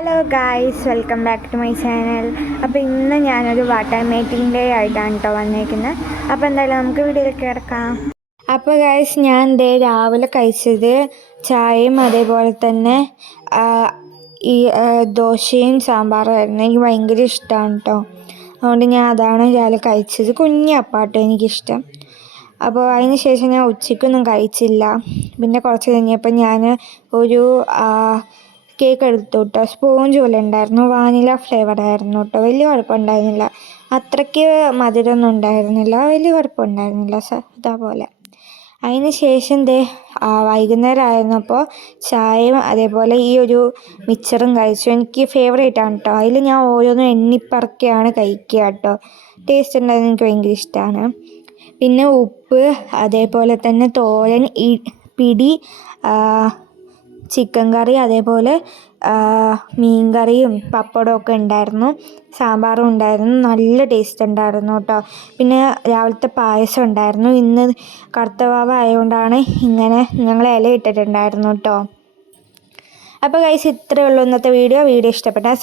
Hello guys, welcome back to my channel. അപ്പോൾ ഇന്ന് ഞാനൊരു വാട്ടർ മേക്കിംഗ് ഡേ ആയിട്ടാണ് കേട്ടോ വന്നേക്കുന്നത്. അപ്പോൾ എന്തായാലും നമുക്ക് വീഡിയോയിലേക്ക് കിടക്കാം. അപ്പോൾ ഗായ്സ്, ഞാൻ രാവിലെ കഴിച്ചത് ചായയും അതേപോലെ തന്നെ ഈ ദോശയും സാമ്പാറും ആയിരുന്നു. എനിക്ക് ഭയങ്കര ഇഷ്ടമാണ് കേട്ടോ. അതുകൊണ്ട് ഞാൻ അതാണ് രാവിലെ കഴിച്ചത്. കുഞ്ഞപ്പാട്ടോ എനിക്കിഷ്ടം. അപ്പോൾ അതിന് ശേഷം ഞാൻ ഉച്ചയ്ക്കൊന്നും കഴിച്ചില്ല. പിന്നെ കുറച്ച് കഴിഞ്ഞപ്പോൾ ഞാൻ ഒരു കേക്ക് എടുത്തു കേട്ടോ. സ്പോഞ്ച് പോലെ ഉണ്ടായിരുന്നു, വാനില ഫ്ലേവർ ആയിരുന്നു കേട്ടോ. വലിയ കുഴപ്പമുണ്ടായിരുന്നില്ല, അത്രയ്ക്ക് മധുരമൊന്നും ഉണ്ടായിരുന്നില്ല, വലിയ കുഴപ്പമുണ്ടായിരുന്നില്ല, അതേപോലെ. അതിന് ശേഷം വൈകുന്നേരം ആയിരുന്നപ്പോൾ ചായയും അതേപോലെ ഈ ഒരു മിച്ചറും കഴിച്ചു. എനിക്ക് ഫേവറേറ്റ് ആണ് കേട്ടോ. അതിൽ ഞാൻ ഓരോന്നും എണ്ണിപ്പറക്കിയാണ് കഴിക്കുക കേട്ടോ. ടേസ്റ്റ് ഉണ്ടായിരുന്നു, എനിക്ക് ഭയങ്കര ഇഷ്ടമാണ്. പിന്നെ ഉപ്പ്, അതേപോലെ തന്നെ തോരൻ, പിടി, ചിക്കൻ കറി, അതേപോലെ മീൻ കറിയും പപ്പടവും ഒക്കെ ഉണ്ടായിരുന്നു. സാമ്പാറും ഉണ്ടായിരുന്നു. നല്ല ടേസ്റ്റ് ഉണ്ടായിരുന്നു കേട്ടോ. പിന്നെ രാവിലത്തെ പായസം ഉണ്ടായിരുന്നു. ഇന്ന് കറുത്തവാവ് ആയതുകൊണ്ടാണ് ഇങ്ങനെ ഞങ്ങൾ ഇല ഇട്ടിട്ടുണ്ടായിരുന്നു കേട്ടോ. അപ്പോൾ ഗൈസ്, ഇത്രയേ ഉള്ളൂ ഇന്നത്തെ വീഡിയോ. ഇഷ്ടപ്പെട്ടാൽ